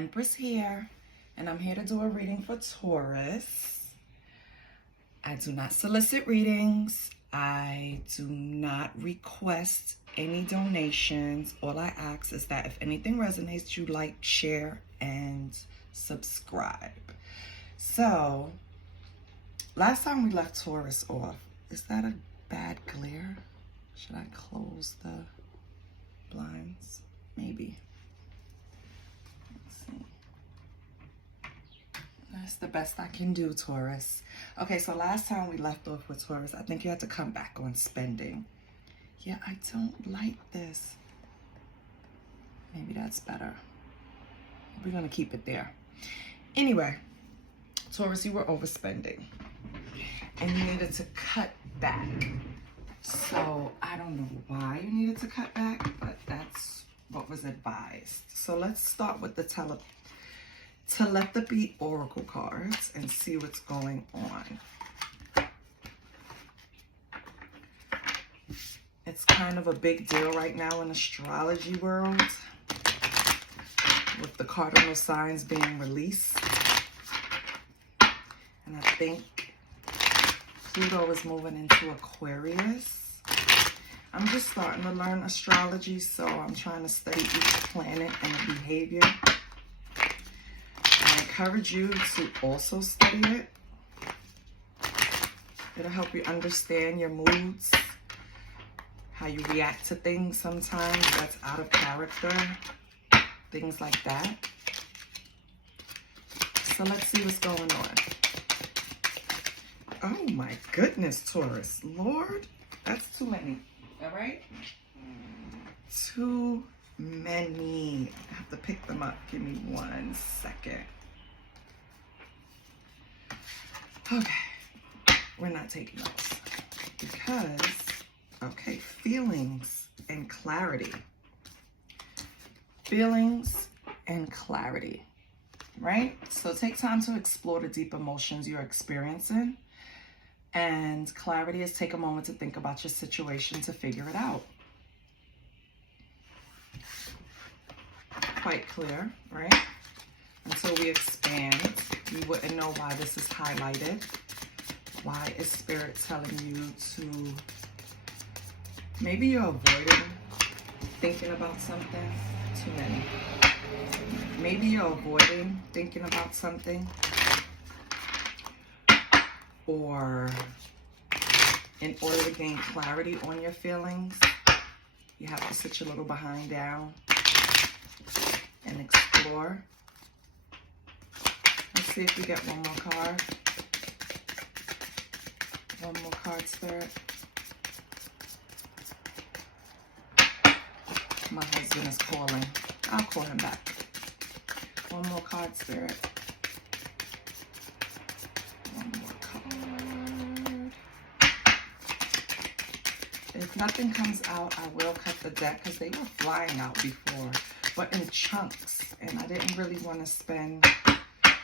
Empress here, and I'm here to do a reading for Taurus. I do not solicit readings. I do not request any donations. All I ask is that if anything resonates, you like, share, and subscribe. So, last time we left Taurus off, is that a bad glare? Should I close the blinds? Maybe. Let's see. That's the best I can do, Taurus. Okay, so last time we left off with Taurus, I think you had to come back on spending. Yeah, I don't like this. Maybe that's better. We're gonna keep it there. Anyway, Taurus, you were overspending and you needed to cut back. So I don't know why you needed to cut back, but that's what was advised. So let's start with the telepathy oracle cards and see what's going on. It's kind of a big deal right now in astrology world, with the cardinal signs being released. And I think Pluto is moving into Aquarius. I'm just starting to learn astrology, so I'm trying to study each planet and the behavior. I encourage you to also study it. It'll help you understand your moods, how you react to things sometimes that's out of character, things like that. So let's see what's going on. Oh my goodness, Taurus. Lord, that's too many. All right? Too many. I have to pick them up. Give me 1 second. Okay. We're not taking those. Because, okay, feelings and clarity. Feelings and clarity. Right? So take time to explore the deep emotions you're experiencing. And clarity is take a moment to think about your situation to figure it out. Quite clear, right? Until we expand, you wouldn't know why this is highlighted. Why is Spirit telling you to... Maybe you're avoiding thinking about something. Too many. Maybe you're avoiding thinking about something. Or in order to gain clarity on your feelings, you have to sit your little behind down and explore. Let's see if we get one more card. One more card, Spirit. My husband is calling. I'll call him back. One more card, Spirit. One more card. If nothing comes out, I will cut the deck because they were flying out before, but in chunks. And I didn't really want to spend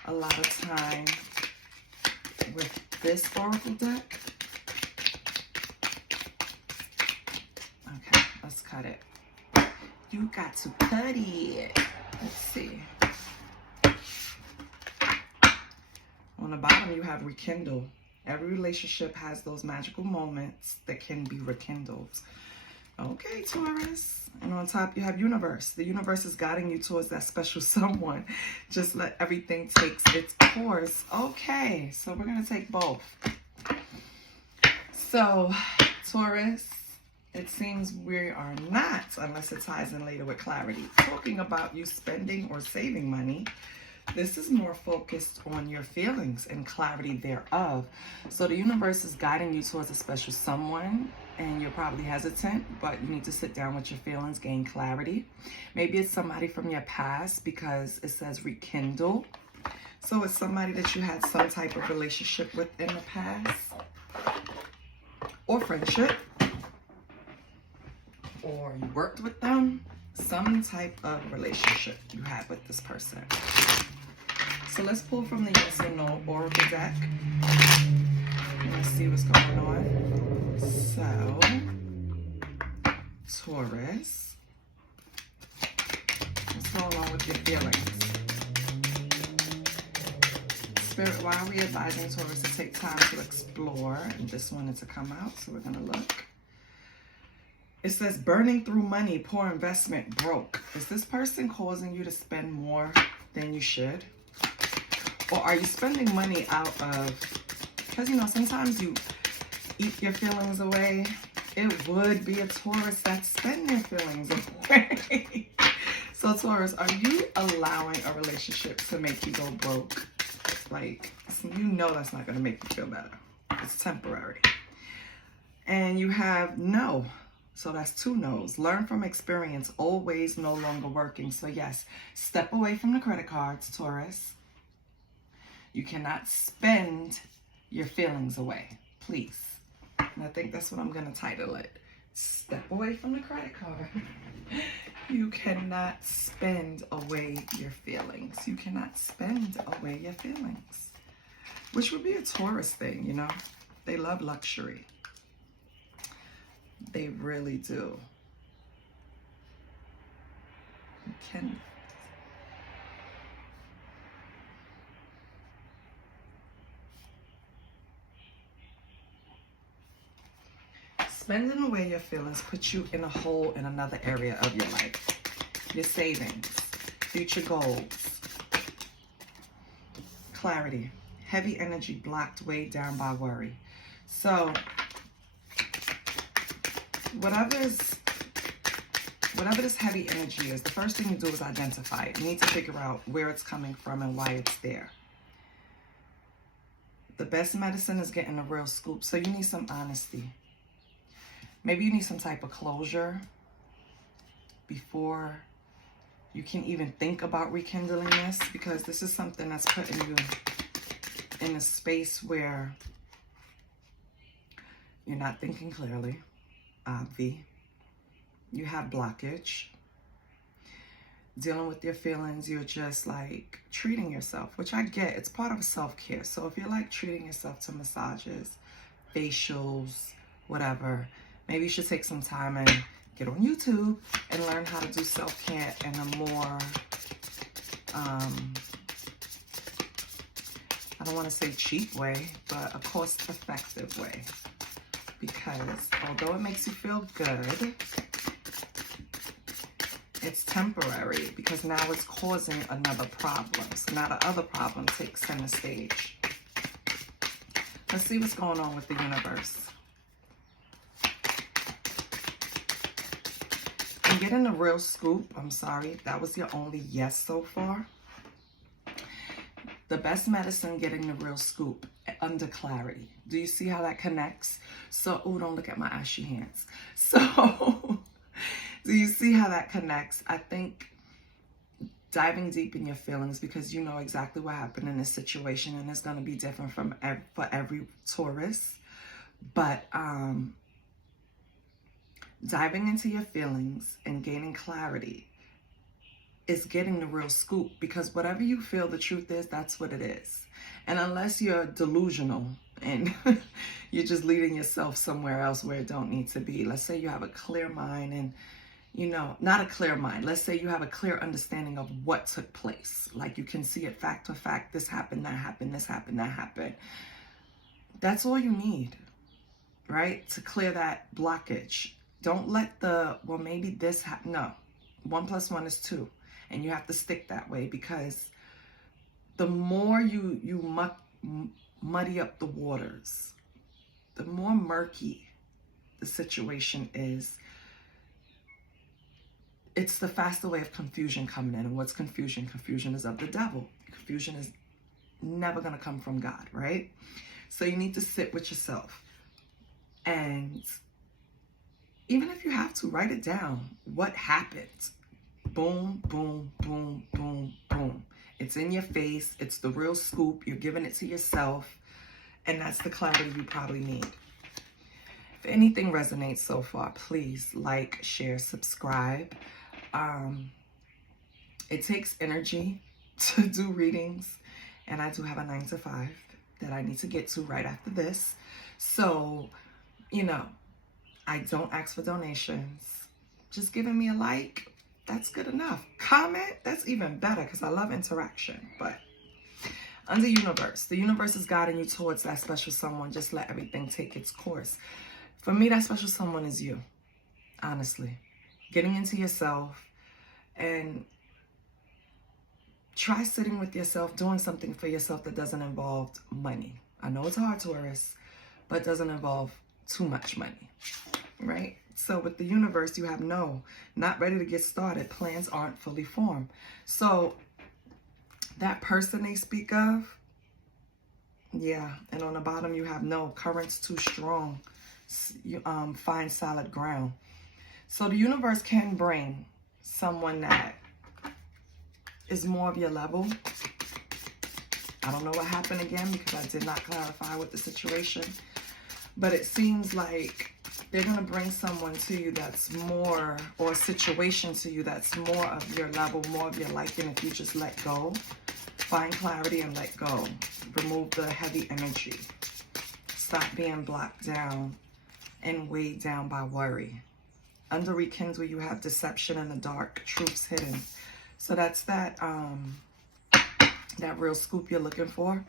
a lot of time with this oracle deck. Okay, let's cut it. You got to cut it. Let's see. On the bottom, you have rekindle. Every relationship has those magical moments that can be rekindled. Okay, Taurus. And on top, you have universe. The universe is guiding you towards that special someone. Just let everything take its course. Okay, so we're going to take both. So, Taurus, it seems we are not, unless it ties in later with clarity, talking about you spending or saving money. This is more focused on your feelings and clarity thereof. So the universe is guiding you towards a special someone, and you're probably hesitant, but you need to sit down with your feelings, gain clarity. Maybe it's somebody from your past because it says rekindle. So it's somebody that you had some type of relationship with in the past, or friendship, or you worked with them, some type of relationship you had with this person. So let's pull from the yes or no oracle deck. Let's see what's going on. So, Taurus, what's going on with your feelings? Spirit, why are we advising Taurus to take time to explore? And this wanted to come out, so we're going to look. It says, burning through money, poor investment, broke. Is this person causing you to spend more than you should? Or are you spending money out of, because, you know, sometimes you eat your feelings away. It would be a Taurus that's spending their feelings away. So Taurus, are you allowing a relationship to make you go broke? Like, you know that's not going to make you feel better. It's temporary. And you have no. So that's 2 no's. Learn from experience. Old ways no longer working. So yes, step away from the credit cards, Taurus. You cannot spend your feelings away, please. And I think that's what I'm going to title it. Step away from the credit card. You cannot spend away your feelings. You cannot spend away your feelings. Which would be a Taurus thing, you know. They love luxury. They really do. You can. Spending away your feelings puts you in a hole in another area of your life. Your savings, future goals, clarity, heavy energy blocked, weighed down by worry. So whatever this heavy energy is, the first thing you do is identify it. You need to figure out where it's coming from and why it's there. The best medicine is getting a real scoop. So you need some honesty. Maybe you need some type of closure before you can even think about rekindling this, because this is something that's putting you in a space where you're not thinking clearly, obvi. You have blockage. Dealing with your feelings, you're just like treating yourself, which I get. It's part of self-care. So if you're like treating yourself to massages, facials, whatever, maybe you should take some time and get on YouTube and learn how to do self-care in a more, I don't want to say cheap way, but a cost-effective way. Because although it makes you feel good, it's temporary, because now it's causing another problem. So now the other problem takes center stage. Let's see what's going on with the universe. I'm getting a real scoop. I'm sorry. That was your only yes so far. The best medicine, getting the real scoop under clarity. Do you see how that connects? So, oh, don't look at my ashy hands. So, do you see how that connects? I think diving deep in your feelings, because you know exactly what happened in this situation, and it's going to be different for every Taurus. But diving into your feelings and gaining clarity is getting the real scoop, because whatever you feel the truth is, that's what it is. And unless you're delusional and you're just leading yourself somewhere else where it don't need to be. Let's say you have a clear mind and, you know, not a clear mind. Let's say you have a clear understanding of what took place. Like you can see it fact to fact. This happened, that happened, this happened, that happened. That's all you need, right? To clear that blockage. Don't let the, well, maybe this happen. No, 1 + 1 is 2. And you have to stick that way, because the more you muddy up the waters, the more murky the situation is, it's the faster way of confusion coming in. And what's confusion? Confusion is of the devil. Confusion is never going to come from God, right? So you need to sit with yourself. And even if you have to, write it down. What happened? Boom, boom, boom, boom, boom. It's in your face. It's the real scoop. You're giving it to yourself. And that's the clarity you probably need. If anything resonates so far, please like, share, subscribe. It takes energy to do readings. And I do have a 9 to 5 that I need to get to right after this. So, you know, I don't ask for donations. Just giving me a like, that's good enough. Comment, that's even better, because I love interaction. But Under universe, the universe is guiding you towards that special someone. Just let everything take its course. For me, that special someone is you, honestly. Getting into yourself and try sitting with yourself, doing something for yourself that doesn't involve money. I know it's hard, Taurus, but doesn't involve too much money, right? So with the universe, you have no, not ready to get started. Plans aren't fully formed. So that person they speak of, yeah. And on the bottom, you have no, currents too strong. You find solid ground. So the universe can bring someone that is more of your level. I don't know what happened again because I did not clarify with the situation. But it seems like they're going to bring someone to you that's more, or a situation to you that's more of your level, more of your liking if you just let go. Find clarity and let go. Remove the heavy energy. Stop being blocked down and weighed down by worry. Under rekindle, you have deception in the dark, truths hidden. So that's that that real scoop you're looking for.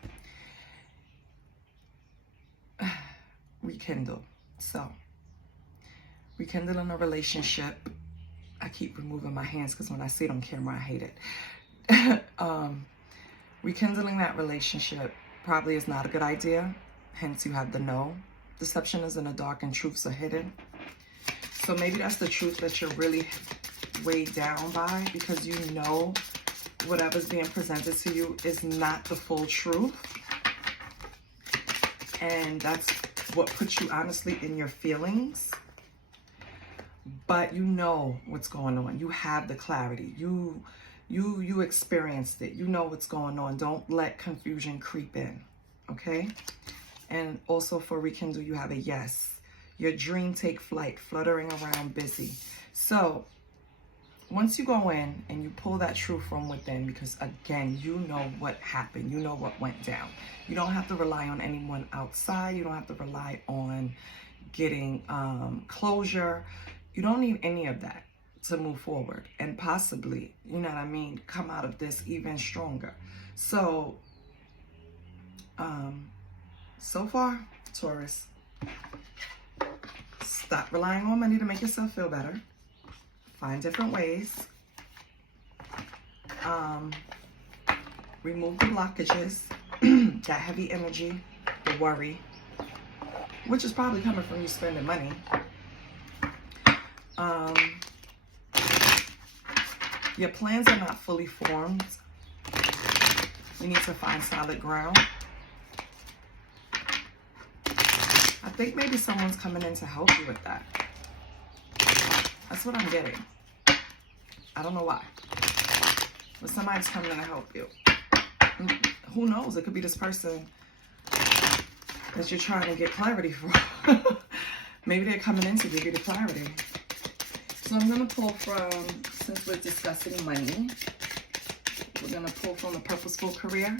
Rekindle. So, rekindling a relationship. I keep removing my hands because when I see it on camera, I hate it. Rekindling that relationship probably is not a good idea. Hence, you have the no. Deception is in the dark and truths are hidden. So maybe that's the truth that you're really weighed down by, because you know whatever's being presented to you is not the full truth. And that's what puts you honestly in your feelings. But you know what's going on. You have the clarity. You experienced it. You know what's going on. Don't let confusion creep in. Okay? And also for rekindle, you have a yes. Your dream take flight, fluttering around busy. So once you go in and you pull that truth from within, because again, you know what happened. You know what went down. You don't have to rely on anyone outside. You don't have to rely on getting closure. You don't need any of that to move forward and possibly, you know what I mean, come out of this even stronger. So, so far, Taurus, stop relying on money to make yourself feel better. Find different ways. Remove the blockages, that heavy energy, the worry, which is probably coming from you spending money. Your plans are not fully formed. You need to find solid ground. I think maybe someone's coming in to help you with that. That's what I'm getting. I don't know why. But somebody's coming in to help you. Who knows? It could be this person that you're trying to get clarity from. Maybe they're coming in to give you the clarity. So I'm going to pull from, since we're discussing money, we're going to pull from the Purposeful Career.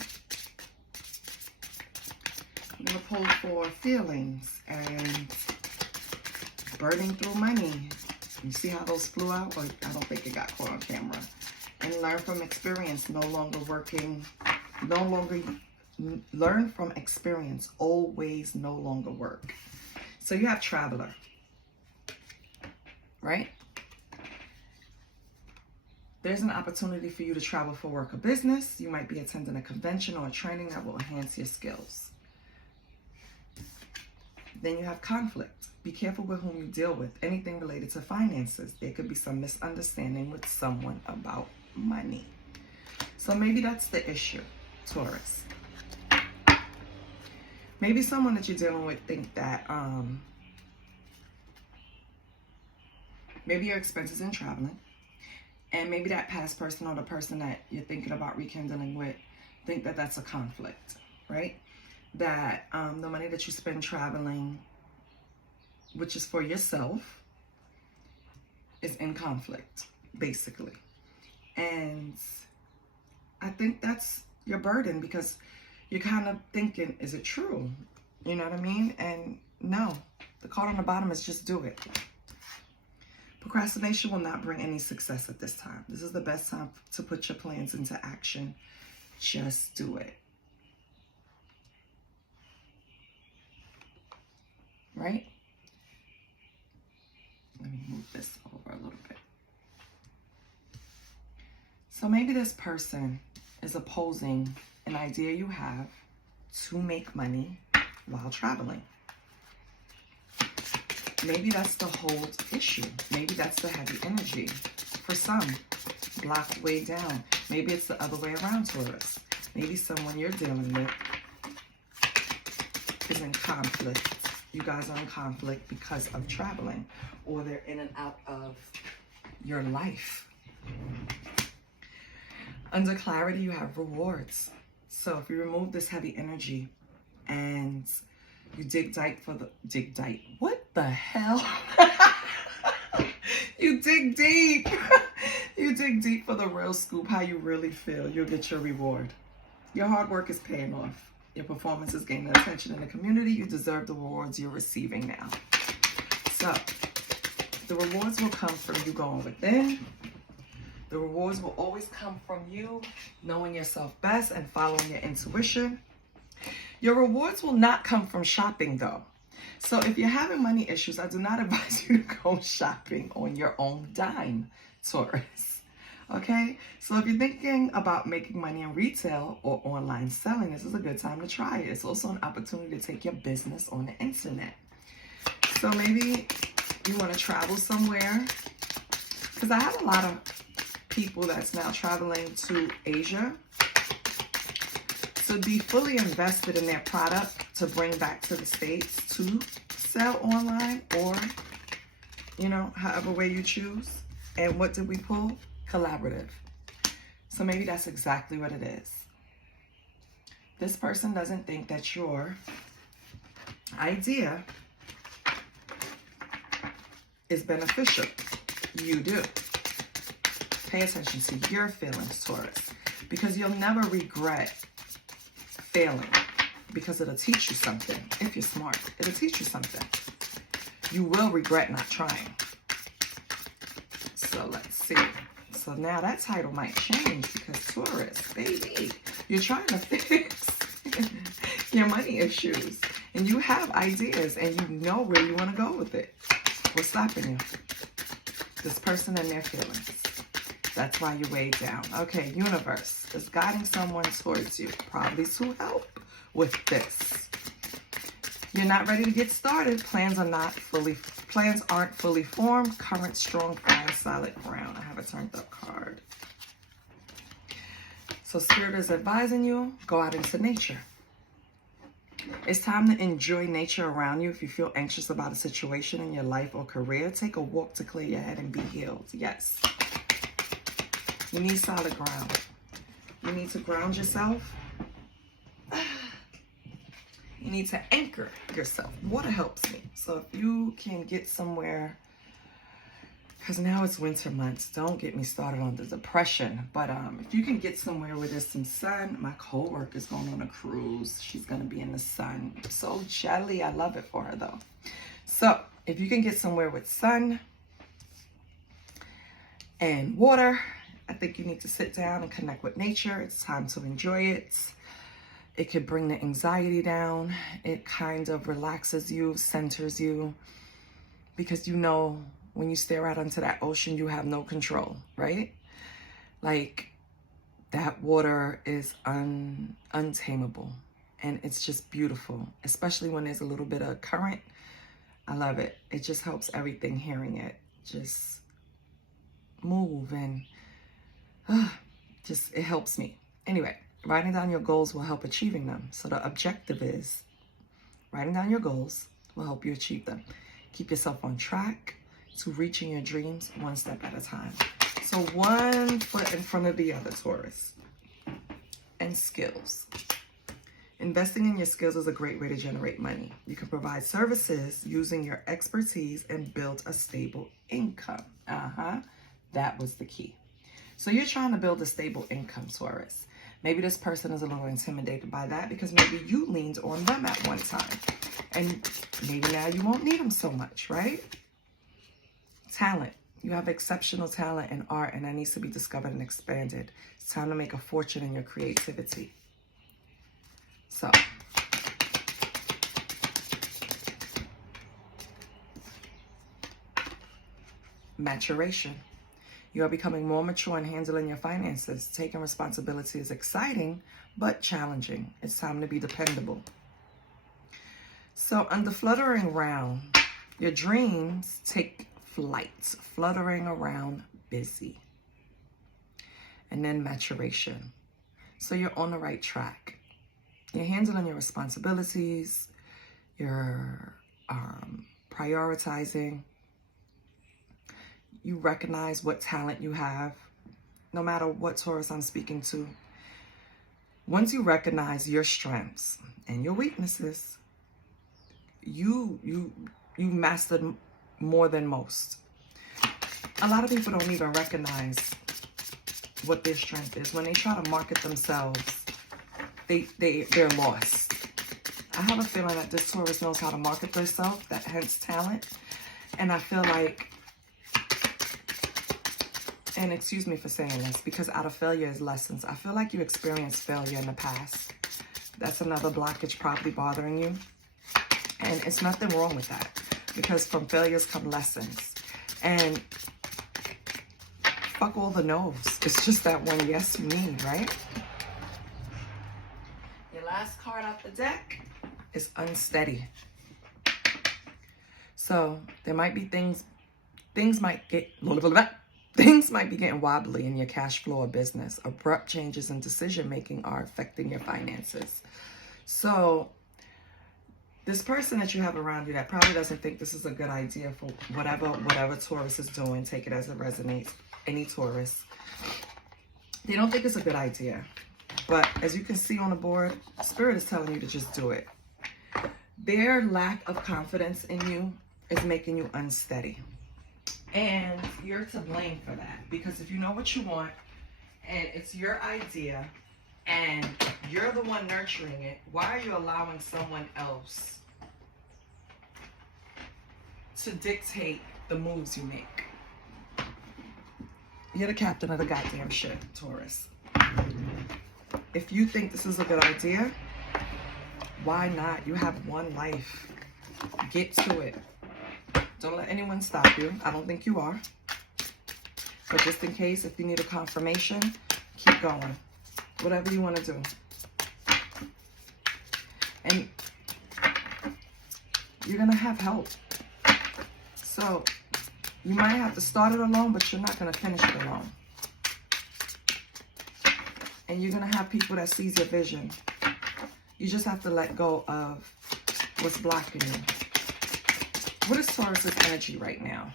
I'm going to pull for feelings and burning through money. You see how those flew out? Or I don't think it got caught on camera. And learn from experience, learn from experience, old ways no longer work. So you have traveler, right? There's an opportunity for you to travel for work or business. You might be attending a convention or a training that will enhance your skills. Then you have conflict. Be careful with whom you deal with. Anything related to finances. There could be some misunderstanding with someone about money. So maybe that's the issue, Taurus. Maybe someone that you're dealing with think that maybe your expenses in traveling, and maybe that past person or the person that you're thinking about rekindling with think that that's a conflict, right? That the money that you spend traveling, which is for yourself, is in conflict, basically. And I think that's your burden, because you're kind of thinking, is it true? You know what I mean? And no, the card on the bottom is just do it. Procrastination will not bring any success at this time. This is the best time to put your plans into action. Just do it. right? Let me move this over a little bit. So maybe this person is opposing an idea you have to make money while traveling. Maybe that's the whole issue. Maybe that's the heavy energy. For some, blocked way down. Maybe it's the other way around, Taurus. Maybe someone you're dealing with is in conflict. You guys are in conflict because of traveling, or they're in and out of your life. Under clarity, you have rewards. So if you remove this heavy energy and you dig deep. What the hell? You dig deep. You dig deep for the real scoop, how you really feel. You'll get your reward. Your hard work is paying off. Your performance is gaining attention in the community. You deserve the rewards you're receiving now. So the rewards will come from you going within. The rewards will always come from you knowing yourself best and following your intuition. Your rewards will not come from shopping, though. So if you're having money issues, I do not advise you to go shopping on your own dime, Taurus. Okay? So if you're thinking about making money in retail or online selling, this is a good time to try it. It's also an opportunity to take your business on the internet. So maybe you want to travel somewhere. Because I have a lot of people that's now traveling to Asia to be fully invested in their product to bring back to the States to sell online, or, you know, however way you choose. And what did we pull? Collaborative. So maybe that's exactly what it is. This person doesn't think that your idea is beneficial. You do. Pay attention to your feelings, Taurus, because you'll never regret failing, because it'll teach you something. If you're smart, it'll teach you something. You will regret not trying. So let's see. So now that title might change, because Taurus, baby, you're trying to fix your money issues, and you have ideas, and you know where you want to go with it. What's stopping you? This person and their feelings. That's why you're weighed down. Okay, universe is guiding someone towards you, probably to help with this. You're not ready to get started. Plans aren't fully formed. Current, strong, firm, solid ground. I have a turned up card. So Spirit is advising you, go out into nature. It's time to enjoy nature around you. If you feel anxious about a situation in your life or career, take a walk to clear your head and be healed. Yes. You need solid ground. You need to ground yourself. You need to anchor yourself. Water helps me. So if you can get somewhere, because now it's winter months, don't get me started on the depression. But if you can get somewhere where there's some sun, my co-worker is going on a cruise. She's going to be in the sun. I'm so jelly. I love it for her, though. So if you can get somewhere with sun and water, I think you need to sit down and connect with nature. It's time to enjoy it. It could bring the anxiety down. It kind of relaxes you, centers you, because you know when you stare out onto that ocean, you have no control, right? Like, that water is untamable, and it's just beautiful, especially when there's a little bit of current. I love it. It just helps everything hearing it just move, and it helps me. Anyway, writing down your goals will help achieving them. So the objective is writing down your goals will help you achieve them. Keep yourself on track to reaching your dreams one step at a time. So one foot in front of the other, Taurus. And skills. Investing in your skills is a great way to generate money. You can provide services using your expertise and build a stable income. That was the key. So you're trying to build a stable income, Taurus. Maybe this person is a little intimidated by that because maybe you leaned on them at one time. And maybe now you won't need them so much, right? Talent. You have exceptional talent in art, and that needs to be discovered and expanded. It's time to make a fortune in your creativity. So, maturation. You are becoming more mature in handling your finances. Taking responsibility is exciting, but challenging. It's time to be dependable. So under fluttering around, your dreams take flight, fluttering around busy. And then maturation. So you're on the right track. You're handling your responsibilities. You're prioritizing. You recognize what talent you have, no matter what Taurus I'm speaking to. Once you recognize your strengths and your weaknesses, you mastered more than most. A lot of people don't even recognize what their strength is. When they try to market themselves, they're lost. I have a feeling that this Taurus knows how to market themselves, that hence talent. And I feel like, and excuse me for saying this, because out of failure is lessons. I feel like you experienced failure in the past. That's another blockage probably bothering you. And it's nothing wrong with that, because from failures come lessons. And fuck all the no's. It's just that one yes you need, right? Your last card off the deck is unsteady. So there might be things might be getting wobbly in your cash flow or business. Abrupt changes in decision making are affecting your finances. So this person that you have around you that probably doesn't think this is a good idea for whatever Taurus is doing, take it as it resonates, any Taurus, they don't think it's a good idea. But as you can see on the board, Spirit is telling you to just do it. Their lack of confidence in you is making you unsteady. And you're to blame for that, because if you know what you want and it's your idea and you're the one nurturing it, why are you allowing someone else to dictate the moves you make? You're the captain of the goddamn ship, Taurus. If you think this is a good idea, why not? You have one life. Get to it. Don't let anyone stop you. I don't think you are. But just in case, if you need a confirmation, keep going. Whatever you want to do. And you're going to have help. So you might have to start it alone, but you're not going to finish it alone. And you're going to have people that sees your vision. You just have to let go of what's blocking you. What is Taurus's energy right now?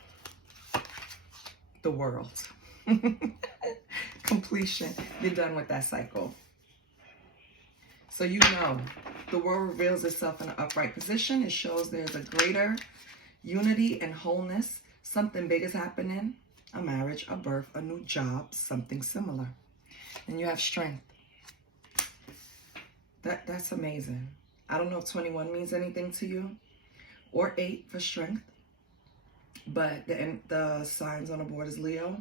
The world. Completion. You're done with that cycle. So you know, the world reveals itself in an upright position. It shows there's a greater unity and wholeness. Something big is happening. A marriage, a birth, a new job, something similar. And you have strength. That's amazing. I don't know if 21 means anything to you, or 8 for strength, but the signs on the board is Leo.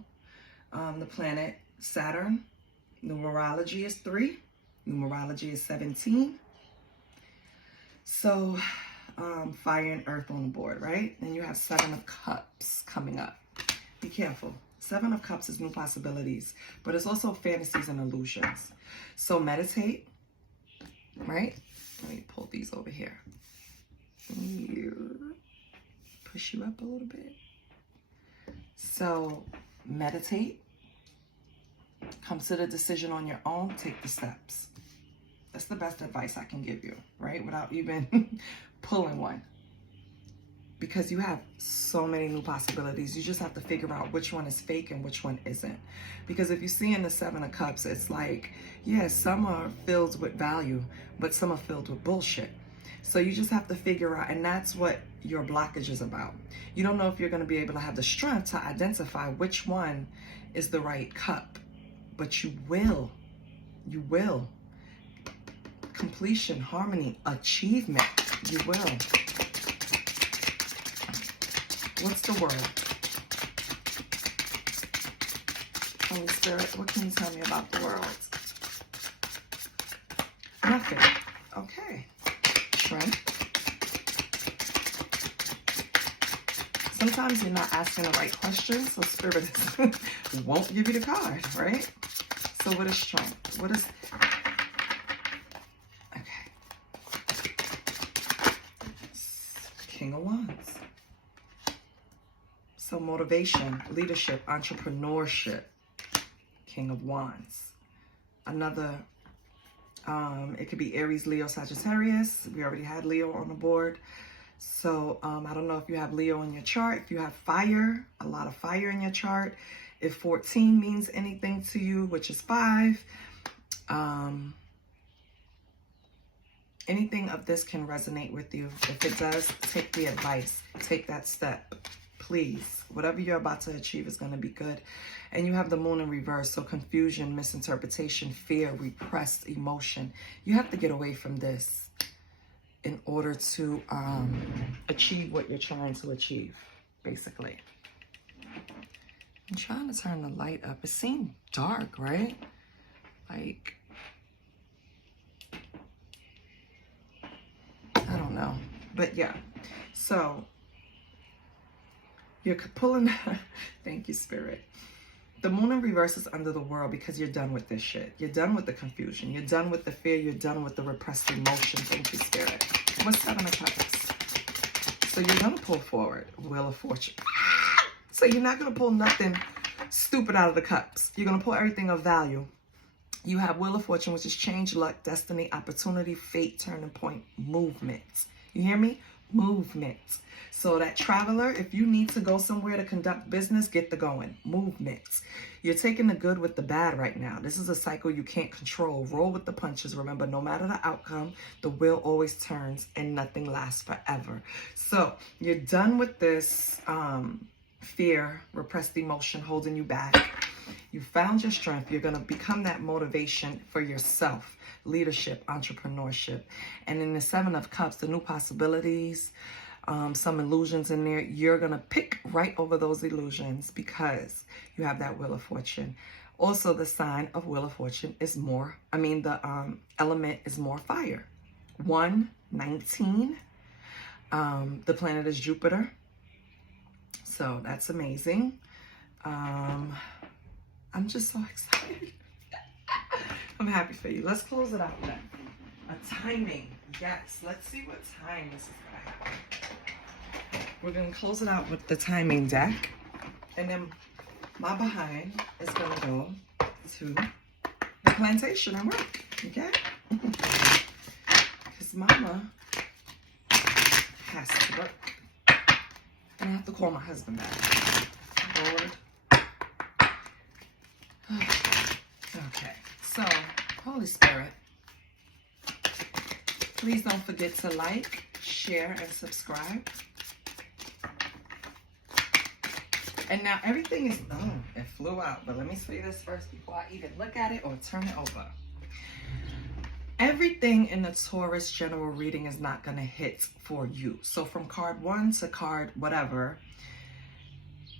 The planet Saturn, numerology is 3, numerology is 17. So fire and earth on the board, right? And you have 7 of Cups coming up. Be careful. 7 of Cups is new possibilities, but it's also fantasies and illusions. So meditate, right? Let me pull these over here. Push you up a little bit. So meditate. Come to the decision on your own. Take the steps. That's the best advice I can give you, right? Without even pulling one. Because you have so many new possibilities. You just have to figure out which one is fake and which one isn't. Because if you see in the 7 of Cups, it's like, yeah, some are filled with value, but some are filled with bullshit. So you just have to figure out, and that's what your blockage is about. You don't know if you're going to be able to have the strength to identify which one is the right cup, but you will. You will. Completion, harmony, achievement. You will. What's the word? Holy Spirit, what can you tell me about the world? Nothing. Okay. Strength. Sometimes you're not asking the right questions, so Spirit won't give you the card, right? So what is strength? What is... Okay. King of Wands. So motivation, leadership, entrepreneurship. King of Wands. Another, it could be Aries, Leo, Sagittarius. We already had Leo on the board. So I don't know if you have Leo in your chart. If you have fire, a lot of fire in your chart. If 14 means anything to you, which is 5. Anything of this can resonate with you. If it does, take the advice. Take that step. Please. Whatever you're about to achieve is going to be good. And you have the moon in reverse. So confusion, misinterpretation, fear, repressed emotion. You have to get away from this in order to achieve what you're trying to achieve, basically. I'm trying to turn the light up. It seemed dark, right? Like, I don't know. But yeah, so you're pulling, thank you, Spirit. The moon in reverse is under the world because you're done with this shit. You're done with the confusion. You're done with the fear. You're done with the repressed emotion. Thank you, Spirit. What's 7 of Cups? So you're going to pull forward. Wheel of Fortune. So you're not going to pull nothing stupid out of the cups. You're going to pull everything of value. You have Wheel of Fortune, which is change, luck, destiny, opportunity, fate, turning point, movement. You hear me? Movement. So that traveler, if you need to go somewhere to conduct business, get the going. Movement. You're taking the good with the bad right now. This is a cycle you can't control. Roll with the punches. Remember, no matter the outcome, the wheel always turns and nothing lasts forever. So you're done with this fear, repressed emotion holding you back. You found your strength. You're going to become that motivation for yourself. Leadership, entrepreneurship. And in the 7 of Cups, the new possibilities, some illusions in there, you're going to pick right over those illusions because you have that Wheel of Fortune. Also, the sign of Wheel of Fortune is more, the element is more fire. 119. The planet is Jupiter. So that's amazing. I'm just so excited. I'm happy for you. Let's close it out then. A timing. Yes. Let's see what time this is going to happen. We're going to close it out with the timing deck. And then my behind is going to go to the plantation and work. Okay? Because Mama has to work. And I have to call my husband back. Lord. Okay, so Holy Spirit, please don't forget to like, share, and subscribe. And now everything is, it flew out, but let me say this first before I even look at it or turn it over. Everything in the Taurus general reading is not going to hit for you. So from card 1 to card whatever,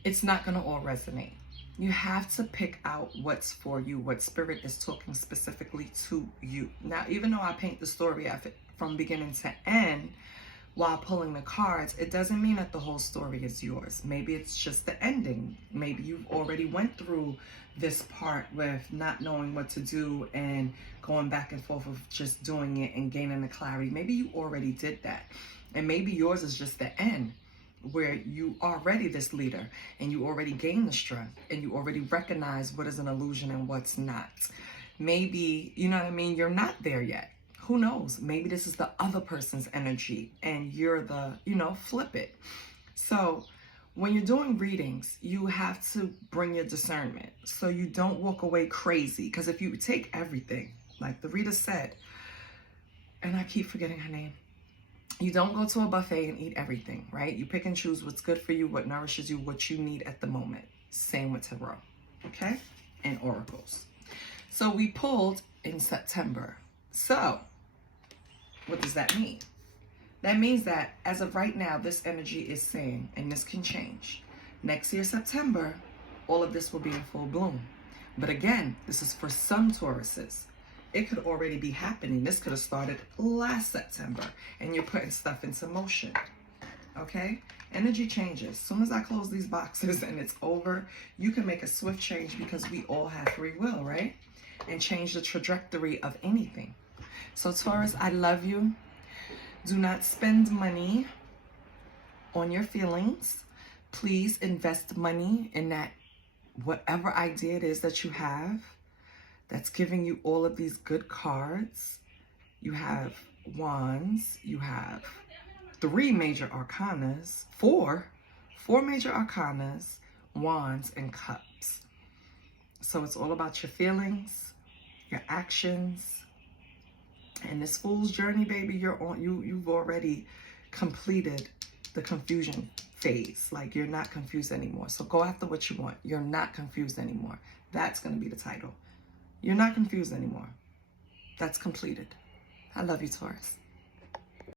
it's not going to all resonate. You have to pick out what's for you, what Spirit is talking specifically to you. Now, even though I paint the story from beginning to end while pulling the cards, it doesn't mean that the whole story is yours. Maybe it's just the ending. Maybe you've already went through this part with not knowing what to do and going back and forth of just doing it and gaining the clarity. Maybe you already did that. And maybe yours is just the end, where you are already this leader and you already gained the strength and you already recognize what is an illusion and what's not. Maybe, you know what I mean, you're not there yet. Who knows? Maybe this is the other person's energy and you're the, flip it. So when you're doing readings, you have to bring your discernment so you don't walk away crazy. Because if you take everything, like the reader said, and I keep forgetting her name, you don't go to a buffet and eat everything, right? You pick and choose what's good for you, what nourishes you, what you need at the moment. Same with tarot, okay? And oracles. So we pulled in September. So what does that mean? That means that as of right now, this energy is saying, and this can change, next year, September, all of this will be in full bloom. But again, this is for some Tauruses. It could already be happening. This could have started last September and you're putting stuff into motion. okay? Energy changes. As soon as I close these boxes and it's over, you can make a swift change because we all have free will, right? And change the trajectory of anything. So Taurus, I love you. Do not spend money on your feelings. Please invest money in that whatever idea it is that you have that's giving you all of these good cards. You have wands, you have four major arcanas, wands, and cups. So it's all about your feelings, your actions, and this fool's journey, baby. You've already completed the confusion phase. Like, you're not confused anymore. So go after what you want. You're not confused anymore. That's going to be the title. You're not confused anymore. That's completed. I love you, Taurus.